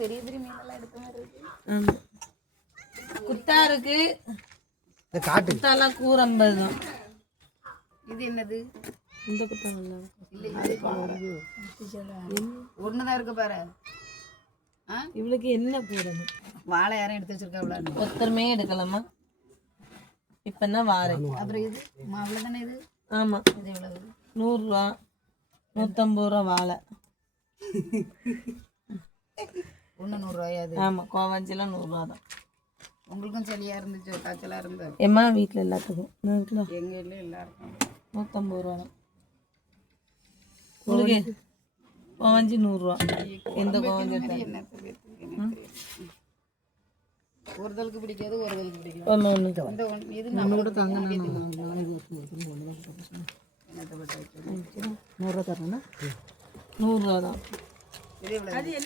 பெரிய பெரிய மீனெல்லாம் எடுத்த மாதிரி இருக்கு. குத்தா இருக்கு. இதை காட்டு. குத்தாலாம் கூறு ஐம்பது தான். இது என்னது? இந்த குத்தா ஒண்ணுதான் இருக்கு பாரு. இவளுக்கு என்ன போடணும்? வாழை யாரும் எடுத்து வச்சிருக்காவளான்னு ஒத்தருமே எடுக்கலாமா? இப்பதான் வாரேன் அப்புறம் இது? அவ்வளோ தானே இது? ஆமா. இது எவ்வளவு? நூறுரூவா நூற்றம்பது ரூபா வாழை. ஒன்று நூறுரூவாயா அது? ஆமா கோவாஞ்சிலாம் நூறுரூவா தான். உங்களுக்கும் சளியா இருந்துச்சு காய்ச்சலா இருந்து எம்மா வீட்டில் எல்லாத்துக்கும். நூறுல எங்க வீட்ல எல்லாருக்கும். நூற்றம்பது ரூபா தான். உங்களுக்கு கோவஞ்சி நூறுரூவா எந்த கோவஞ்சி? ஒருதலுக்கு பிடிக்காது ஒருதலுக்கு பிடிக்கும் ஒன்று ஒன்று இந்த ஒன்று இது தாங்க என்னத்தை போட்டு வைக்கணும்? நூறுரூவா தரேன்னா? நூறுரூவா தான்.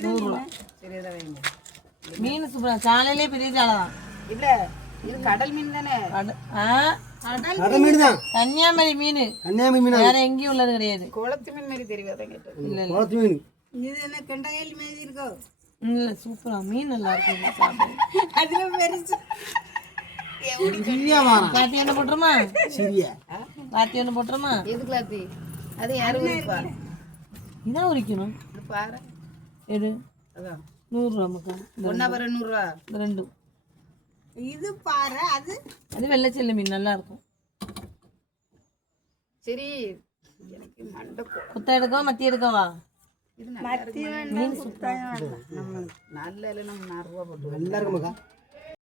நூறுரூவா வைங்க மீன் சூப்பரா சாலையிலே பெரிய சாலை தான் இல்ல இது கடல் மீன் தானே? கட- ஆ? கடை மீன் தான். கன்னியாகுமரி மீன். கன்னியாகுமரி மீன்? வேற எங்கேயும் உள்ளது கிடையாது. குளத்து மீன் மாதிரி தெரியாதான் இல்ல குளத்து மீன். இது என்ன கெண்டகாயில் மாதிரி இருக்கோ? இல்ல சூப்பரா. மீன் நல்லா இருக்கும். சாப்பிடு. அதுல பெருசு. ஒன்று போட்டுருமா? சரியா பாத்தி ஒன்று போட்டுருமா? எது கிளாத்தி அது யாரும் இதான் உரிக்கணும். இது பாரு. எது அதான். நூறுரூவா மக்கா ஒன்னா பாரு நூறுரூவா இந்த ரெண்டும் இது பாரு அது அது வெள்ளைச்செல்ல மீன் நல்லா இருக்கும் சரி. எனக்கு மண்டை குத்த எடுக்கவா மத்தி எடுக்கவா? இது நல்லா நல்ல இல்லை நம்ம நாலு ரூபா போட்டு நல்லா இருக்கு மக்கா